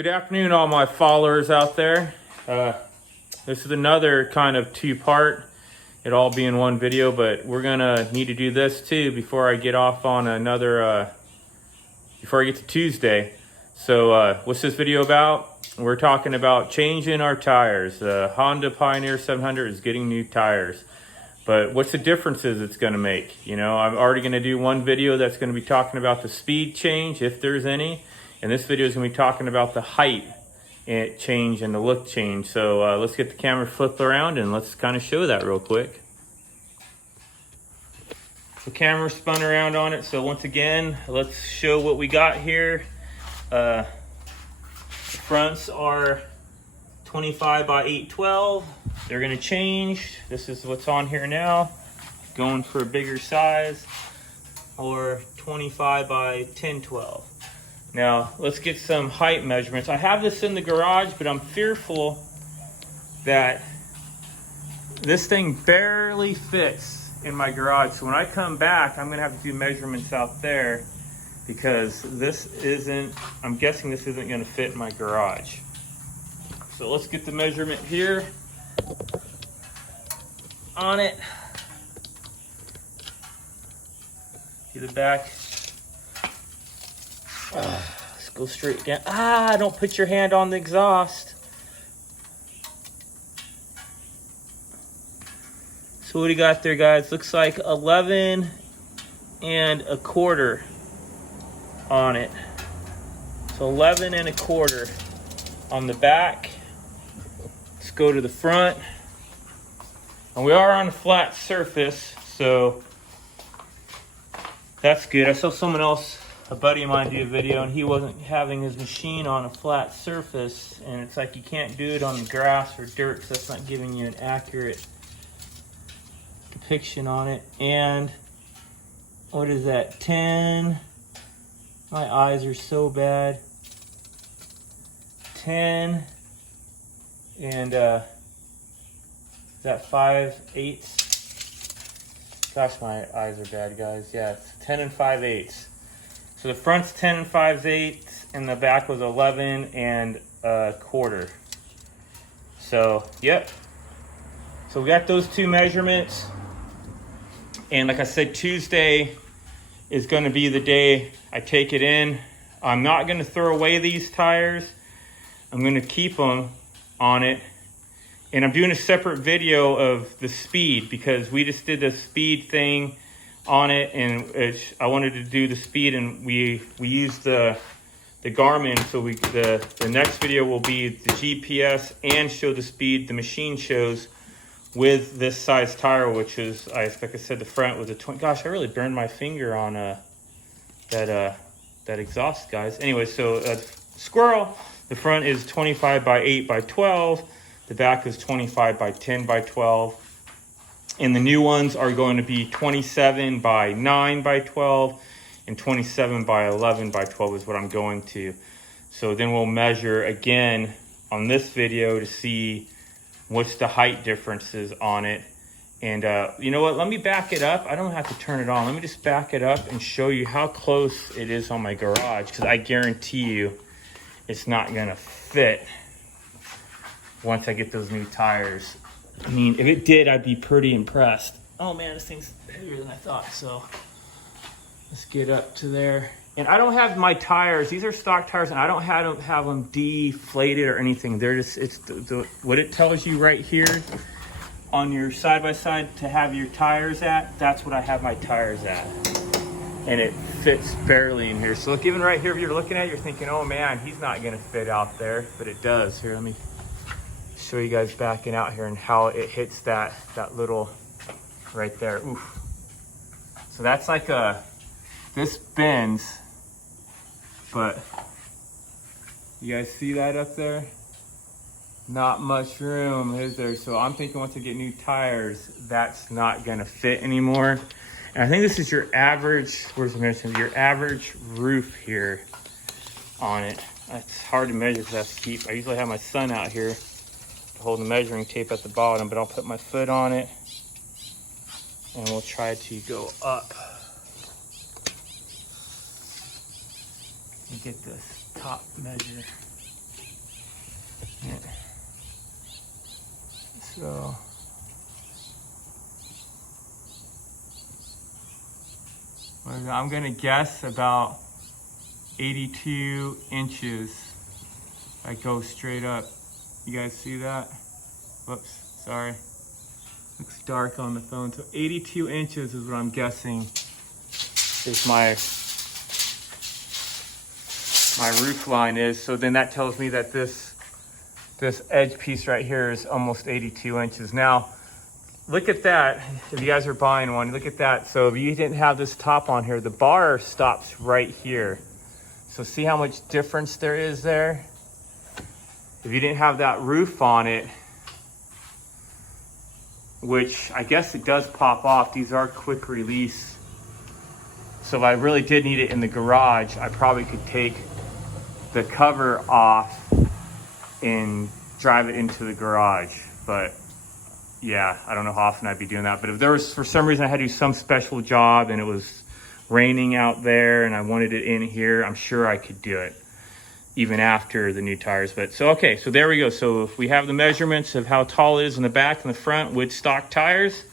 Good afternoon, all my followers out there. This is another kind of two-part, it all be in one video, but we're gonna need to do this too before I get off on another, before I get to Tuesday. So what's this video about? We're talking about changing our tires. The Honda Pioneer 700 is getting new tires. But what's the differences it's gonna make? You know, I'm already gonna do one video that's gonna be talking about the speed change, if there's any. And this video is going to be talking about the height change and the look change. So let's get the camera flipped around and let's kind of show that real quick. The camera spun around on it. So once again, let's show what we got here. The fronts are 25 by 812. They're going to change. This is what's on here now. Going for a bigger size, or 25 by 1012. Now, let's get some height measurements. I have this in the garage, but I'm fearful that this thing barely fits in my garage. So when I come back, I'm gonna have to do measurements out there because this isn't, I'm guessing this isn't gonna fit in my garage. So let's get the measurement here on it. See the back. Let's go straight down. Don't put your hand on the exhaust. So what do you got there, guys? Looks like 11 1/4 on it. So 11 1/4 on the back. Let's go to the front. And we are on a flat surface, so that's good. I saw someone else, a buddy of mine, do a video, and he wasn't having his machine on a flat surface, and it's like you can't do it on the grass or dirt, so that's not giving you an accurate depiction on it. And what is that, 10? My eyes are so bad. 10 and is that 5/8? Gosh, my eyes are bad, guys. Yeah, it's 10 and 5/8. So the front's 10 5/8 and the back was 11 1/4. So, yep. So we got those two measurements. And like I said, Tuesday is going to be the day I take it in. I'm not going to throw away these tires. I'm going to keep them on it. And I'm doing a separate video of the speed because we just did the speed thing on it, and I wanted to do the speed, and we used the Garmin. So the next video will be the GPS and show the speed the machine shows with this size tire, which is, like I said, the front was a 20. Gosh, I really burned my finger on that exhaust, guys. Anyway, so squirrel. The front is 25 by 8 by 12. The back is 25 by 10 by 12. And the new ones are going to be 27 by 9 by 12 and 27 by 11 by 12 is what I'm going to. So then we'll measure again on this video to see what's the height differences on it. And you know what, let me back it up. I don't have to turn it on. Let me just back it up and show you how close it is on my garage, because I guarantee you it's not gonna fit once I get those new tires. I mean, if it did, I'd be pretty impressed. Oh man, this thing's heavier than I thought. So let's get up to there. And I don't have my tires. These are stock tires, and I don't have them deflated or anything. They're just, it's what it tells you right here on your side-by-side to have your tires at. That's what I have my tires at. And it fits barely in here. So look, even right here, if you're looking at it, you're thinking, oh man, he's not gonna fit out there, but it does. Here, let me show you guys backing out here and how it hits that little right there. Oof. So that's like this bends, but you guys see that up there? Not much room, is there? So I'm thinking once I get new tires, that's not gonna fit anymore. And I think this is your average, where's the measurement? Your average roof here on it. It's hard to measure because I have to keep, I usually have my son out here holding the measuring tape at the bottom, but I'll put my foot on it and we'll try to go up and get this top measure. So I'm gonna guess about 82 inches. I go straight up. You guys see that? Whoops, sorry. Looks dark on the phone. So 82 inches is what I'm guessing is my roof line is. So then that tells me that this edge piece right here is almost 82 inches. Now, look at that. If you guys are buying one, look at that. So if you didn't have this top on here, the bar stops right here. So see how much difference there is there? If you didn't have that roof on it, which I guess it does pop off, these are quick release. So if I really did need it in the garage, I probably could take the cover off and drive it into the garage. But yeah, I don't know how often I'd be doing that. But if there was, for some reason, I had to do some special job and it was raining out there and I wanted it in here, I'm sure I could do it even after the new tires. But so, okay, so there we go. So if we have the measurements of how tall it is in the back and the front with stock tires,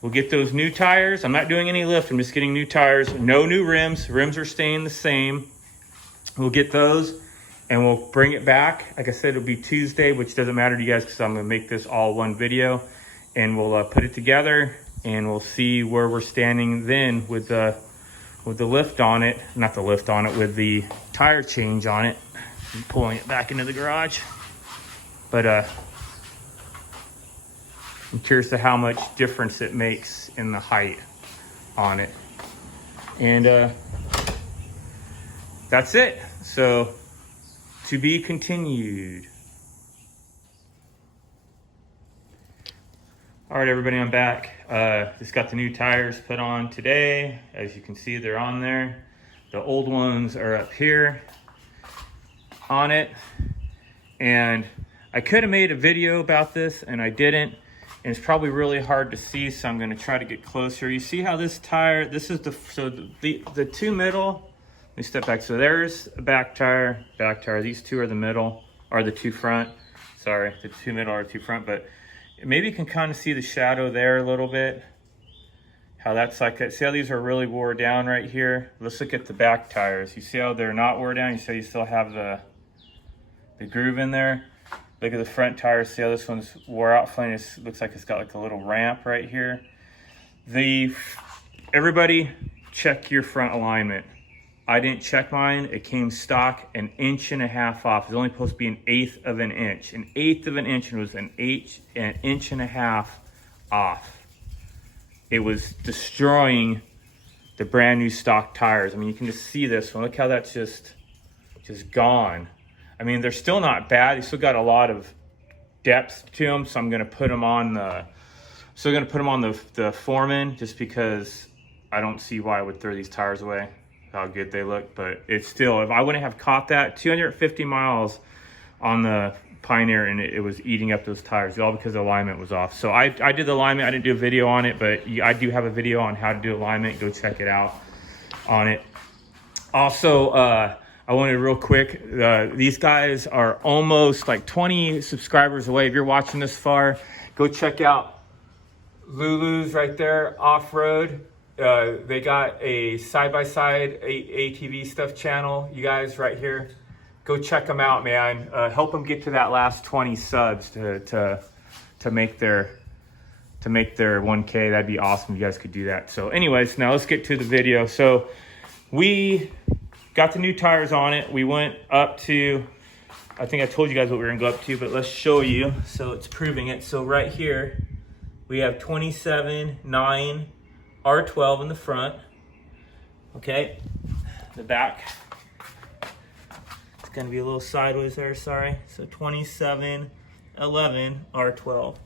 we'll get those new tires. I'm not doing any lift, I'm just getting new tires. No new rims. Rims are staying the same. We'll get those and we'll bring it back. Like I said, it'll be Tuesday, which doesn't matter to you guys because I'm gonna make this all one video. And we'll put it together and we'll see where we're standing then with the lift on it. Not the lift on it, with the tire change on it. I'm pulling it back into the garage. But I'm curious to how much difference it makes in the height on it. And that's it. So to be continued. All right, everybody, I'm back. Just got the new tires put on today. As you can see, they're on there. The old ones are up here on it. And I could have made a video about this and I didn't. And it's probably really hard to see, so I'm gonna try to get closer. You see how this tire, this is the two middle, let me step back. So there's a back tire. These two are the middle, or the two front. Sorry, the two middle are the two front, but maybe you can kind of see the shadow there a little bit. How that's like that. See how these are really wore down right here? Let's look at the back tires. You see how they're not wore down? You see how you still have the groove in there? Look at the front tires. See how this one's wore out? It looks like it's got like a little ramp right here. Everybody check your front alignment. I didn't check mine. It came stock 1.5 inches off. It's only supposed to be 1/8 of an inch. 1/8 of an inch, and it was 1.5 inches off. It was destroying the brand new stock tires. I mean, you can just see this one. Look how that's just gone. I mean, they're still not bad. They still got a lot of depth to them. So I'm gonna put them on the Foreman, just because I don't see why I would throw these tires away. How good they look, but it's still, if I wouldn't have caught that 250 miles on the Pioneer and it was eating up those tires, all because the alignment was off. So I did the alignment. I didn't do a video on it, but I do have a video on how to do alignment. Go check it out on it. Also, I wanted real quick, these guys are almost like 20 subscribers away. If you're watching this far, go check out Lulu's right there, off-road. They got a side-by-side ATV stuff channel. You guys right here, go check them out, man. Help them get to that last 20 subs to make their 1K. That'd be awesome if you guys could do that. So anyways, now let's get to the video. So we got the new tires on it. We went up to, I think I told you guys what we were gonna go up to, but let's show you. So it's proving it. So right here, we have 27.9 R12 in the front. Okay, the back, it's gonna be a little sideways there, sorry. So 27.11 R12.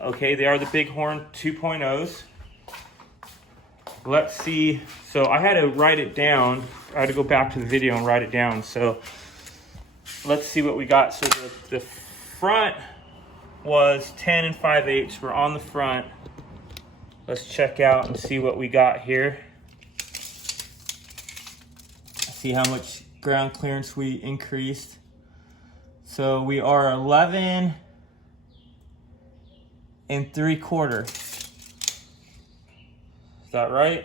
Okay, they are the Bighorn 2.0s. Let's see, so I had to write it down. I had to go back to the video and write it down. So let's see what we got. So the front was 10 5/8. We're on the front. Let's check out and see what we got here. See how much ground clearance we increased. So we are 11 3/4. Is that right?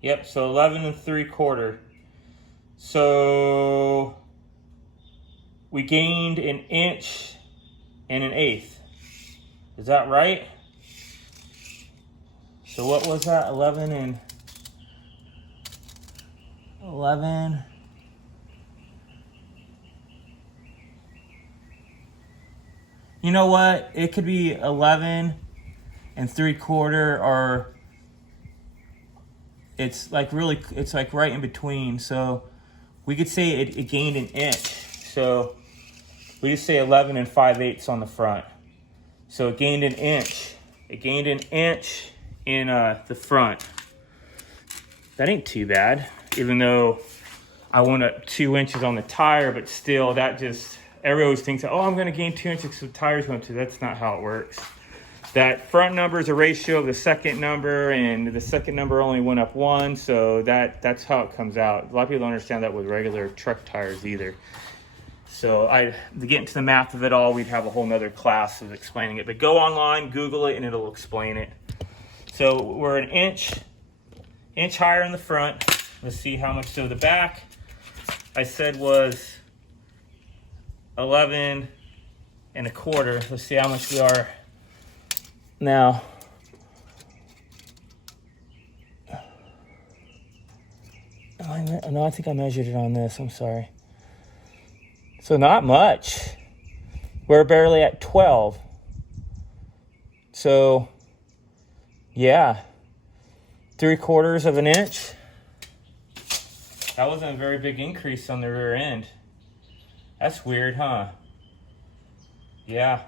Yep, so 11 3/4. So we gained 1 1/8. Is that right? So what was that? 11. You know what? It could be 11 3/4, or it's like really, it's like right in between. So we could say it gained 1 inch. So we just say 11 5/8 on the front. So it gained 1 inch. It gained 1 inch in the front. That ain't too bad, even though I went up 2 inches on the tire, but still, that just, everybody always thinks, oh, I'm gonna gain 2 inches because the tire's going to. That's not how it works. That front number is a ratio of the second number, and the second number only went up 1, so that's how it comes out. A lot of people don't understand that with regular truck tires either. So to get into the math of it all, we'd have a whole nother class of explaining it. But go online, Google it, and it'll explain it. So we're 1 inch higher in the front. Let's see how much. So the back, I said, was 11 1/4. Let's see how much we are now. No, I think I measured it on this. I'm sorry. So not much. We're barely at 12. So yeah, 3/4 of an inch. That wasn't a very big increase on the rear end. That's weird, huh? Yeah.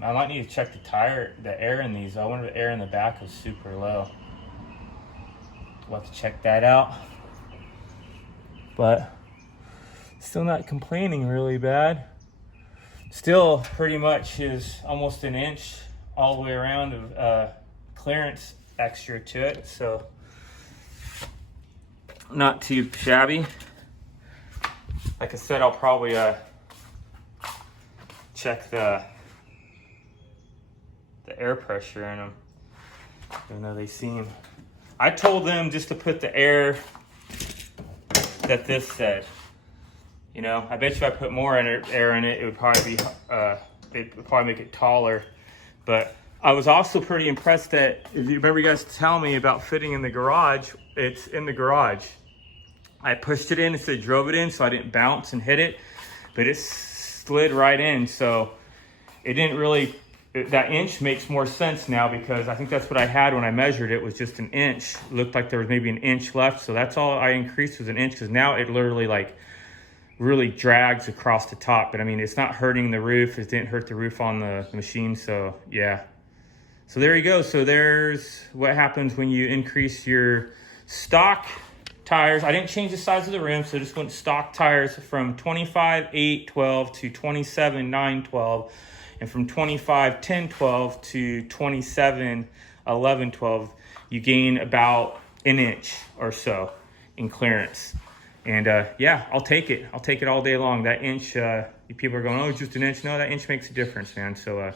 I might need to check the air in these. I wonder if the air in the back was super low. We'll have to check that out. But still not complaining really bad. Still pretty much is almost 1 inch all the way around of clearance extra to it. So not too shabby. Like I said, I'll probably check the air pressure in them, even though they seem. I told them just to put the air that this said. You know, I bet you if I put more air in it, it would probably be, it would probably make it taller. But I was also pretty impressed that, if you remember you guys telling me about fitting in the garage, it's in the garage. I pushed it in instead of drove it in, so I didn't bounce and hit it, but it slid right in. So it didn't really, that inch makes more sense now, because I think that's what I had when I measured it, was just 1 inch. It looked like there was maybe 1 inch left, so that's all I increased was 1 inch, because now it literally like really drags across the top. But I mean, it's not hurting the roof. It didn't hurt the roof on the machine, so yeah. So there you go. So there's what happens when you increase your stock tires. I didn't change the size of the rim, so just went stock tires from 25 8 12 to 27 9 12, and from 25 10 12 to 27 11 12. You gain about 1 inch or so in clearance. And yeah, I'll take it. I'll take it all day long. That inch, people are going, oh, just 1 inch. No, that inch makes a difference, man. So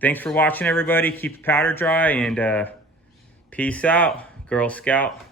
thanks for watching, everybody. Keep the powder dry, and peace out, Girl Scout.